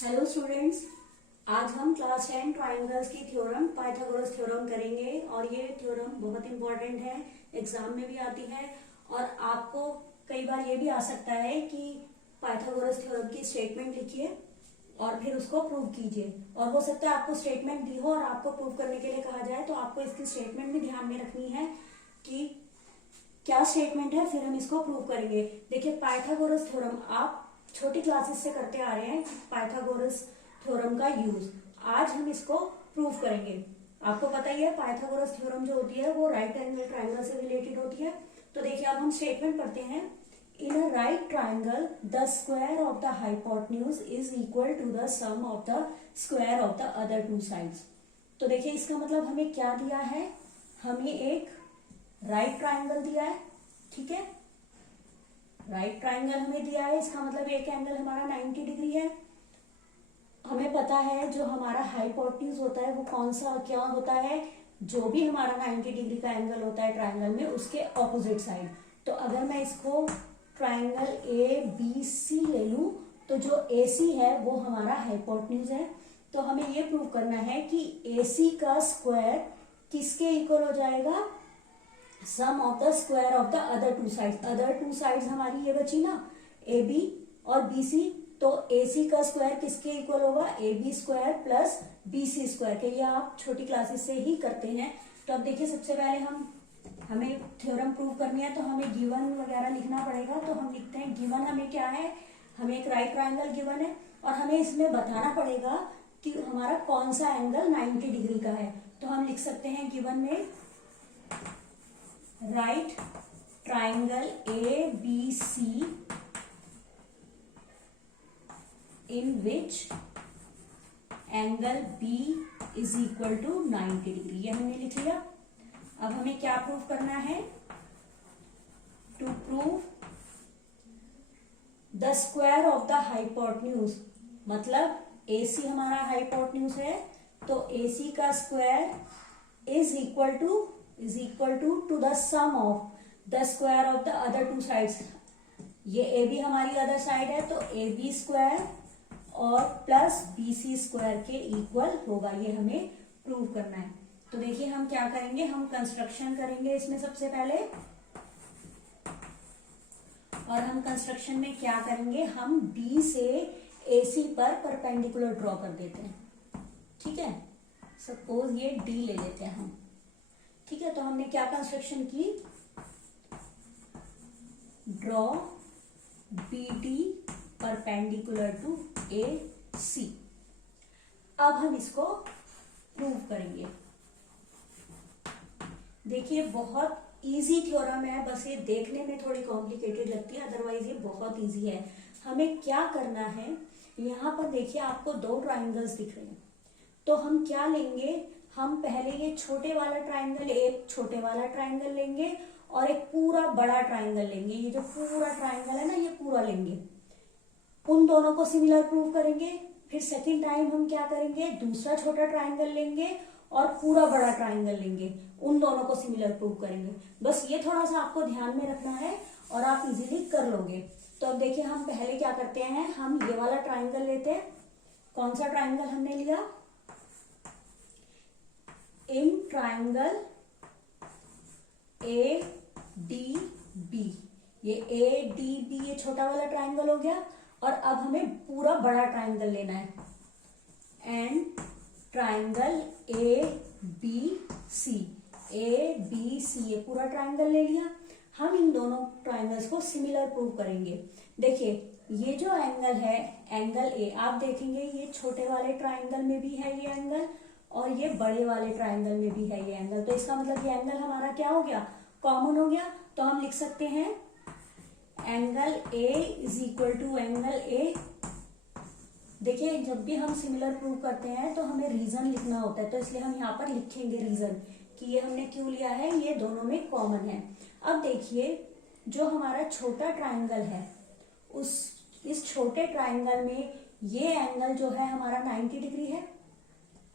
Hello students, आज हम class 10 triangles की थ्योरम पाइथागोरस थ्योरम करेंगे और ये थ्योरम बहुत इंपॉर्टेंट है, एग्जाम में भी आती है। और आपको कई बार ये भी आ सकता है कि पाइथागोरस थ्योरम की स्टेटमेंट लिखिए और फिर उसको प्रूव कीजिए। और हो सकता है आपको स्टेटमेंट दी हो और आपको प्रूव करने के लिए कहा जाए, तो आपको इसकी स्टेटमेंट भी ध्यान में रखनी है कि क्या स्टेटमेंट है, फिर हम इसको प्रूव करेंगे। देखिए, पाइथागोरस थ्योरम आप छोटी क्लासेस से करते आ रहे हैं, पाइथागोरस थ्योरम का यूज। आज हम इसको प्रूव करेंगे। आपको पता ही है पाइथागोरस थ्योरम जो होती है वो राइट एंगल ट्राइंगल से रिलेटेड होती है। तो देखिए, अब हम स्टेटमेंट पढ़ते हैं। In a right triangle the square of the hypotenuse is equal to the sum of the square of the other two sides. तो देखिए, इसका मतलब हमें क्या दिया है, हमें एक राइट ट्राइंगल दिया है। ठीक है, राइट ट्राइंगल हमें दिया है, इसका मतलब एक एंगल हमारा 90 डिग्री है। हमें पता है जो हमारा हाइपोटेन्यूज होता है वो कौन सा क्या होता है, जो भी हमारा 90 डिग्री का एंगल होता है ट्राइंगल में, उसके ऑपोजिट साइड। तो अगर मैं इसको ट्राइंगल ए बी सी ले लूं, तो जो ए सी है वो हमारा हाइपोटेन्यूज है। तो हमें ये प्रूव करना है कि ए सी का स्क्वायर किसके इक्वल हो जाएगा, sum of the square of the other two sides. Other two sides हमारी ये बची ना, ए बी और बी सी। तो ए सी का स्क्वायर किसके इक्वल होगा, A B square plus B C square के। ये आप छोटी क्लासेस से ही करते हैं। तो अब देखिए, सबसे पहले हमें थ्योरम प्रूव करनी है तो हमें गिवन वगैरह लिखना पड़ेगा। तो हम लिखते हैं, गिवन हमें क्या है, हमें एक राइट ट्राइंगल गिवन है और हमें इसमें बताना पड़ेगा कि हमारा कौन सा एंगल 90 डिग्री का है। तो हम लिख सकते हैं गिवन में, right triangle A B C in which angle B is equal to 90 degree. ये हमने लिख लिया। अब हमें क्या प्रूव करना है, to prove the square of the hypotenuse. मतलब AC हमारा हाइपोटेन्यूज है, तो AC का square is equal to the sum of the square of the other two sides. ये AB हमारी अदर साइड है, तो AB स्क्वायर और प्लस BC स्क्वायर के इक्वल होगा। ये हमें प्रूव करना है। तो देखिए, हम क्या करेंगे, हम कंस्ट्रक्शन करेंगे इसमें सबसे पहले। और हम कंस्ट्रक्शन में क्या करेंगे, हम B से AC पर परपेंडिकुलर ड्रॉ कर देते हैं। ठीक है, सपोज ये D ले लेते हैं हम। ठीक है, तो हमने क्या कंस्ट्रक्शन की, draw BD perpendicular to AC। अब हम इसको प्रूव करेंगे। देखिए, बहुत इजी थ्योरम है, बस ये देखने में थोड़ी कॉम्प्लिकेटेड लगती है, अदरवाइज ये बहुत इजी है। हमें क्या करना है, यहाँ पर देखिए आपको दो ट्राइंगल्स दिख रहे हैं। तो हम क्या लेंगे, हम पहले ये छोटे वाला ट्राइंगल, एक छोटे वाला ट्राइंगल लेंगे और एक पूरा बड़ा ट्राइंगल लेंगे। ये जो पूरा ट्राइंगल है ना, ये पूरा लेंगे, उन दोनों को सिमिलर प्रूव करेंगे। फिर सेकंड टाइम हम क्या करेंगे, दूसरा छोटा ट्राइंगल लेंगे और पूरा बड़ा ट्राइंगल लेंगे, उन दोनों को सिमिलर प्रूव करेंगे। बस ये थोड़ा सा आपको ध्यान में रखना है और आप इजीली कर लोगे। तो अब देखिए, हम पहले क्या करते हैं, हम ये वाला ट्राइंगल लेते हैं। कौन सा ट्राइंगल हमने लिया, in triangle A D B. ये ए डी बी ये छोटा वाला ट्राइंगल हो गया। और अब हमें पूरा बड़ा ट्राइंगल लेना है, and triangle A B C. A B C ये पूरा ट्राइंगल ले लिया। हम इन दोनों ट्राइंगल्स को सिमिलर प्रूव करेंगे। देखिए, ये जो एंगल है, एंगल ए, आप देखेंगे ये छोटे वाले ट्राइंगल में भी है ये एंगल और ये बड़े वाले ट्राइंगल में भी है ये एंगल। तो इसका मतलब ये एंगल हमारा क्या हो गया, कॉमन हो गया। तो हम लिख सकते हैं angle A is equal to angle A. देखिए, जब भी हम सिमिलर प्रूव करते हैं तो हमें रीजन लिखना होता है, तो इसलिए हम यहाँ पर लिखेंगे रीजन कि ये हमने क्यों लिया है, ये दोनों में कॉमन है। अब देखिए, जो हमारा छोटा ट्राइंगल है, इस छोटे ट्राइंगल में ये एंगल जो है हमारा 90 डिग्री है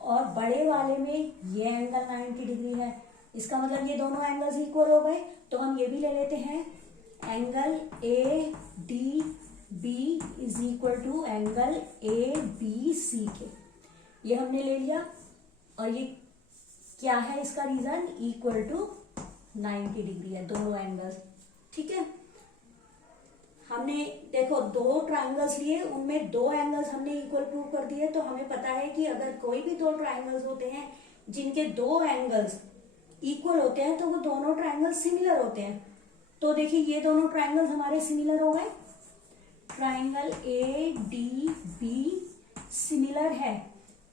और बड़े वाले में ये एंगल 90 डिग्री है। इसका मतलब ये दोनों एंगल्स इक्वल हो गए। तो हम ये भी ले लेते हैं, angle A D B is equal to angle A B C के, ये हमने ले लिया। और ये क्या है इसका रीजन, इक्वल टू 90 डिग्री है दोनों एंगल्स। ठीक है, हमने देखो दो ट्राइंगल्स लिए, उनमें दो एंगल्स हमने इक्वल प्रूव कर दिए। तो हमें पता है कि अगर कोई भी दो ट्राइंगल्स होते हैं जिनके दो एंगल्स इक्वल होते हैं तो वो दोनों ट्राइंगल्स सिमिलर होते हैं। तो देखिए ये दोनों ट्राइंगल्स हमारे सिमिलर हो गए, triangle A D B similar है।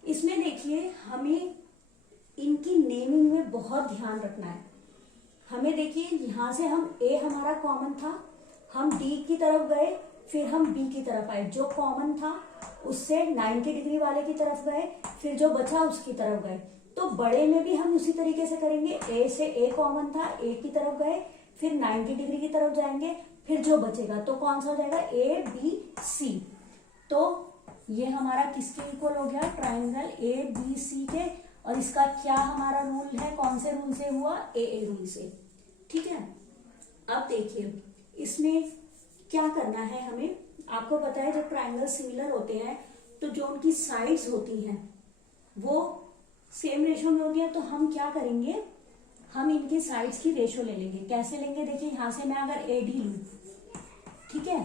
इसमें देखिए हमें इनकी नेमिंग में बहुत ध्यान रखना है। हमें देखिए यहां से हम ए हमारा कॉमन था, हम डी की तरफ गए, फिर हम बी की तरफ आए, जो कॉमन था उससे 90 डिग्री वाले की तरफ गए, फिर जो बचा उसकी तरफ गए। तो बड़े में भी हम उसी तरीके से करेंगे, ए से ए कॉमन था, ए की तरफ गए, फिर 90 डिग्री की तरफ जाएंगे, फिर जो बचेगा तो कौन सा हो जाएगा, ए बी सी। तो ये हमारा किसके इक्वल हो गया, ट्राइंगल ए बी सी के। और इसका क्या हमारा रूल है, कौन से रूल से हुआ, ए रूल से। ठीक है, अब देखिए इसमें क्या करना है हमें। आपको पता है जब ट्राइंगल सिमिलर होते हैं तो जो उनकी साइड्स होती हैं वो सेम रेशो में होती है। तो हम क्या करेंगे, हम इनकी साइड्स की रेशो ले लेंगे। कैसे लेंगे, देखिए यहां से मैं अगर ए डी लू, ठीक है,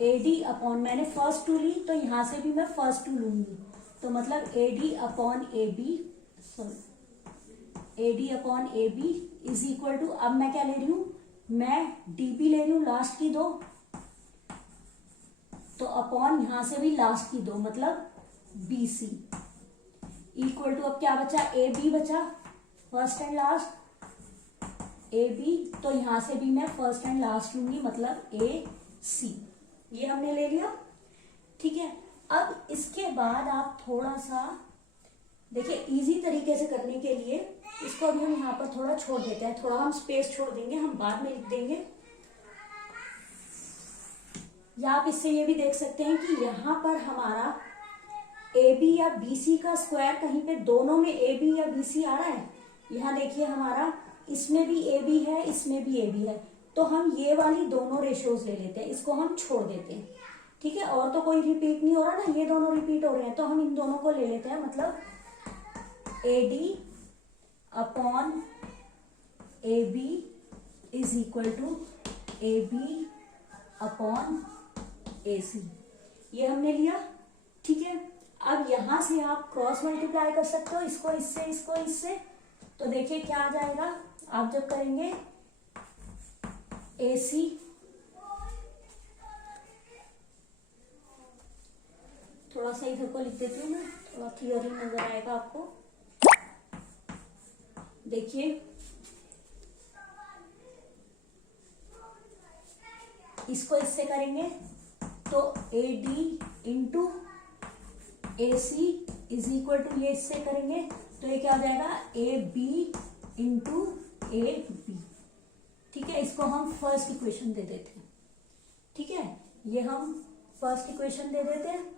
ए डी अपॉन, मैंने फर्स्ट टू ली तो यहां से भी मैं फर्स्ट टू लूंगी, तो मतलब A D upon A B, sorry A D upon A B is equal to, अब मैं क्या ले रही हूं, मैं डी बी ले रही हूं लास्ट की दो, तो अपॉन यहां से भी लास्ट की दो, मतलब बी सी इक्वल टू, अब क्या बचा, ए बी बचा, first and last A B, तो यहां से भी मैं फर्स्ट एंड लास्ट लूंगी, मतलब ए सी। ये हमने ले लिया। ठीक है, अब इसके बाद आप थोड़ा सा देखिए, इजी तरीके से करने के लिए इसको अभी हम यहाँ पर थोड़ा छोड़ देते हैं, थोड़ा हम स्पेस छोड़ देंगे, हम बाद में लिख देंगे। या आप इससे ये भी देख सकते हैं कि यहाँ पर हमारा ए बी या बी सी का स्क्वायर कहीं पे दोनों में ए बी या बी सी आ रहा है। यहाँ देखिए हमारा इसमें भी ए बी है, इसमें भी ए बी है, तो हम ये वाली दोनों रेशियोज ले लेते हैं, इसको हम छोड़ देते हैं। ठीक है, और तो कोई रिपीट नहीं हो रहा ना, ये दोनों रिपीट हो रहे हैं, तो हम इन दोनों को ले लेते हैं, मतलब A D upon A B is equal to A B upon A C, ये हमने लिया। ठीक है, अब यहां से आप क्रॉस मल्टीप्लाई कर सकते हो, इसको इससे, इसको इससे, तो देखिए क्या आ जाएगा, आप जब करेंगे ए सी, थोड़ा सा इधर को लिख देती हूँ मैं, थोड़ा थियोरी नजर आएगा आपको। देखिए इसको इससे करेंगे तो A D into A C is equal to, ये इससे करेंगे तो ये क्या हो जाएगा, A B into A B. ठीक है, इसको हम फर्स्ट इक्वेशन दे देते हैं। ठीक है, ये हम फर्स्ट इक्वेशन दे देते हैं।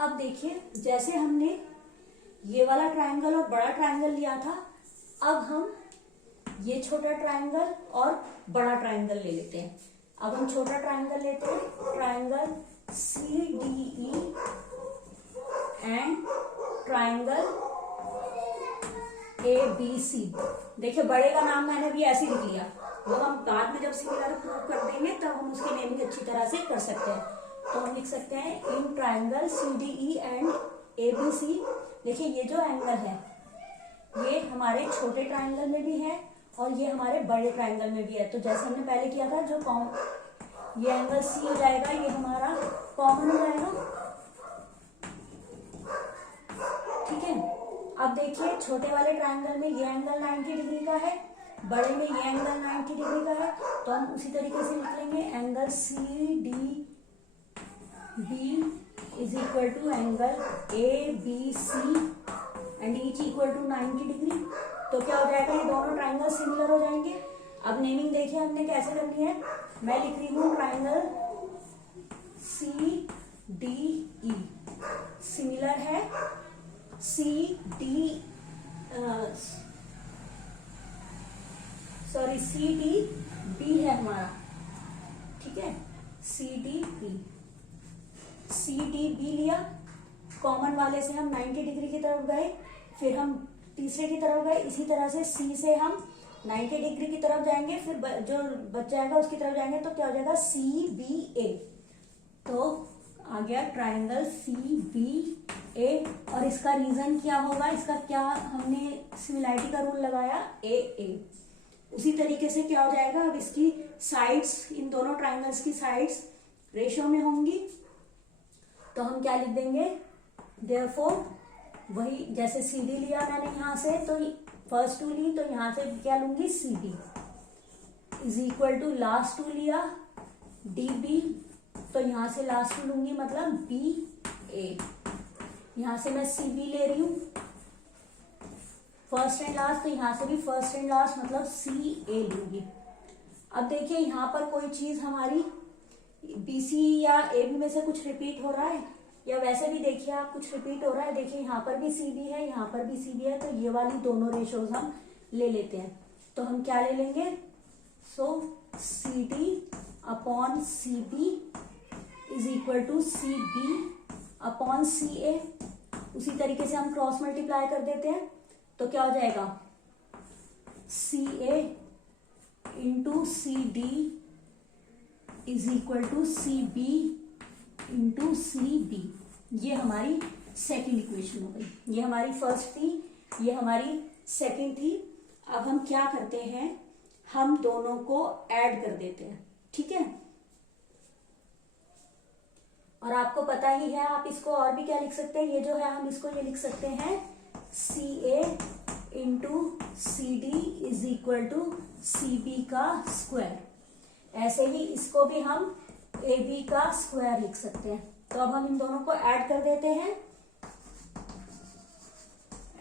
अब देखिए जैसे हमने ये वाला ट्रायंगल और बड़ा ट्रायंगल लिया था, अब हम ये छोटा ट्रायंगल और बड़ा ट्रायंगल ले लेते हैं। अब हम छोटा ट्रायंगल लेते हैं, triangle C D E and triangle A B C. देखिए बड़े का नाम मैंने भी ऐसे लिख लिया, वो हम बाद में जब सिमिलर प्रूव कर देंगे तब हम उसकी नेमिंग अच्छी तरह से कर सकते हैं। तो हम लिख सकते हैं in triangle C D E and A B C. देखिए ये जो एंगल है ये हमारे छोटे ट्रायंगल में भी है और ये हमारे बड़े ट्रायंगल में भी है। तो जैसे हमने पहले किया था, जो ये एंगल सी हो जाएगा, ये हमारा कॉमन हो जाएगा। ठीक है, अब देखिए छोटे वाले ट्रायंगल में ये एंगल 90 डिग्री का है, बड़े में ये एंगल 90 डिग्री का है, तो हम उसी तरीके से लिख लेंगे angle C D B is equal to angle A B C and each equal to 90 degree. तो क्या हो जाएगा, ये दोनों ट्रायंगल सिमिलर हो जाएंगे। अब नेमिंग देखिए हमने कैसे करनी है, मैं लिख रही हूँ triangle C D E similar है, सी डी बी है हमारा, ठीक है, सी डी बी लिया, कॉमन वाले से हम 90 डिग्री की तरफ गए, फिर हम तीसरे की तरफ गए, इसी तरह से सी से हम 90 डिग्री की तरफ जाएंगे, फिर जो बच जाएगा उसकी तरफ जाएंगे, तो क्या हो जाएगा सी बी ए। तो आ गया ट्राइंगल सी बी ए। और इसका रीजन क्या होगा, इसका क्या हमने सिमिलैरिटी का रूल लगाया, ए ए। उसी तरीके से क्या हो जाएगा, अब इसकी साइड्स, इन दोनों ट्राइंगल्स की साइड्स रेशियो में होंगी, तो हम क्या लिख देंगे, देयरफॉर वही जैसे सी डी लिया मैंने यहां से, तो फर्स्ट टू ली, तो यहां से क्या लूंगी C B is equal to last two लिया डी बी, तो यहां से लास्ट टू लूंगी मतलब बी ए। यहां से मैं सी बी ले रही हूं फर्स्ट एंड लास्ट, तो यहां से भी फर्स्ट एंड लास्ट मतलब सी ए लूंगी। अब देखिए यहां पर कोई चीज हमारी बीसी या ए बी में से कुछ रिपीट हो रहा है, या वैसे भी देखिए आप कुछ रिपीट हो रहा है, देखिए यहाँ पर भी सी बी है, यहाँ पर भी सी बी है, तो ये वाली दोनों रेशोज हम ले लेते हैं। तो हम क्या ले लेंगे, so C D upon C B is equal to C B upon C A. उसी तरीके से हम क्रॉस मल्टीप्लाई कर देते हैं, तो क्या हो जाएगा C A into C D is equal to C B into C B. ये हमारी सेकंड इक्वेशन हो गई, ये हमारी फर्स्ट थी, ये हमारी सेकंड थी। अब हम क्या करते हैं, हम दोनों को ऐड कर देते हैं, ठीक है। और आपको पता ही है, आप इसको और भी क्या लिख सकते हैं, ये जो है हम इसको ये लिख सकते हैं C A into C D is equal to C B का स्क्वायर। ऐसे ही इसको भी हम ए बी का स्क्वायर लिख सकते हैं। तो अब हम इन दोनों को ऐड कर देते हैं,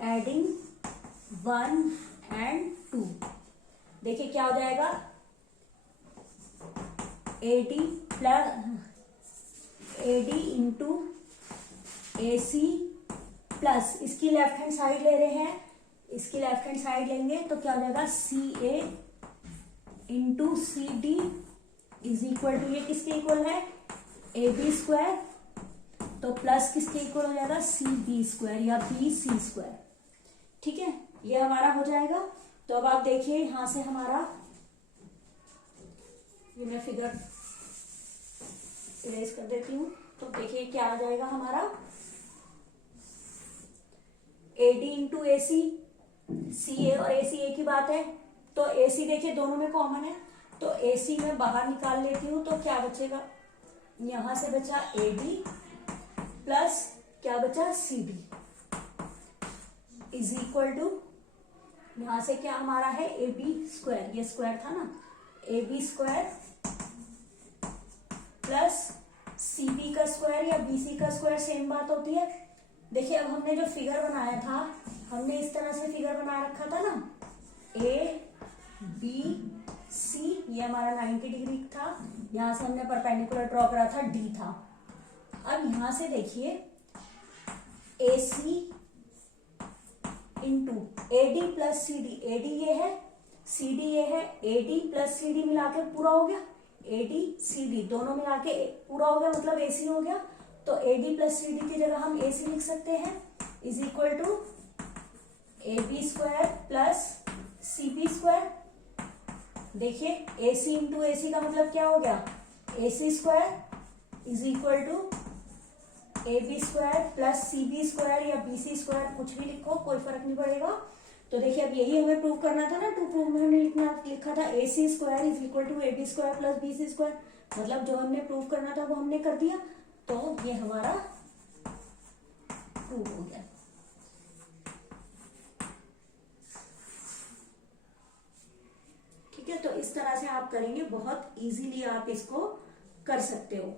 एडिंग 1 and 2। देखिए क्या हो जाएगा, A D into A C plus, इसकी लेफ्ट हैंड साइड ले रहे हैं, इसकी लेफ्ट हैंड साइड लेंगे तो क्या हो जाएगा C A into C D is equal to, ये किसके इक्वल है ए बी स्क्वायर, तो प्लस किसके इक्वल हो जाएगा सी बी स्क्वायर या बी सी स्क्वायर, ठीक है। ये हमारा हो जाएगा। तो अब आप देखिए यहां से हमारा, ये मैं फिगर इरेज कर देती हूं, तो देखिए क्या आ जाएगा हमारा ए डी इंटू ए सी, सी ए और ए सी ए की बात है, तो ए सी देखिए दोनों में कॉमन है, तो ए सी में बाहर निकाल लेती हूं, तो क्या बचेगा, यहां से बचा ए डी प्लस क्या बचा C D is equal to, यहां से क्या हमारा है ए बी स्क्वायर, ये स्क्वायर था ना, A B square plus C B का स्क्वायर या बी सी का स्क्वायर, सेम बात होती है। देखिए अब हमने जो फिगर बनाया था, हमने इस तरह से फिगर बना रखा था ना, ए बी सी, ये हमारा 90 डिग्री था, यहां से हमने परपेंडिकुलर ड्रॉ करा था, डी था। अब यहां से देखिए A C into A D plus C D, A D ये है सी डी ये है, A D plus C D मिला के पूरा हो गया, ए डी सी डी दोनों मिला के पूरा हो गया, मतलब ए सी हो गया। तो A D plus C D की जगह हम ए सी लिख सकते हैं is equal to A B square plus C B square. देखिए ए सी इंटू ए सी का मतलब क्या हो गया, A C square is equal to A B square plus C B square या बी सी स्क्वायर, कुछ भी लिखो कोई फर्क नहीं पड़ेगा। तो देखिए अब यही हमें प्रूव करना था ना, टू प्रूव में हमने लिखा था A C square is equal to A B square plus B C square, मतलब जो हमने प्रूव करना था वो हमने कर दिया, तो ये हमारा प्रूव हो गया। ठीक है, तो इस तरह से आप करेंगे, बहुत इजीली आप इसको कर सकते हो।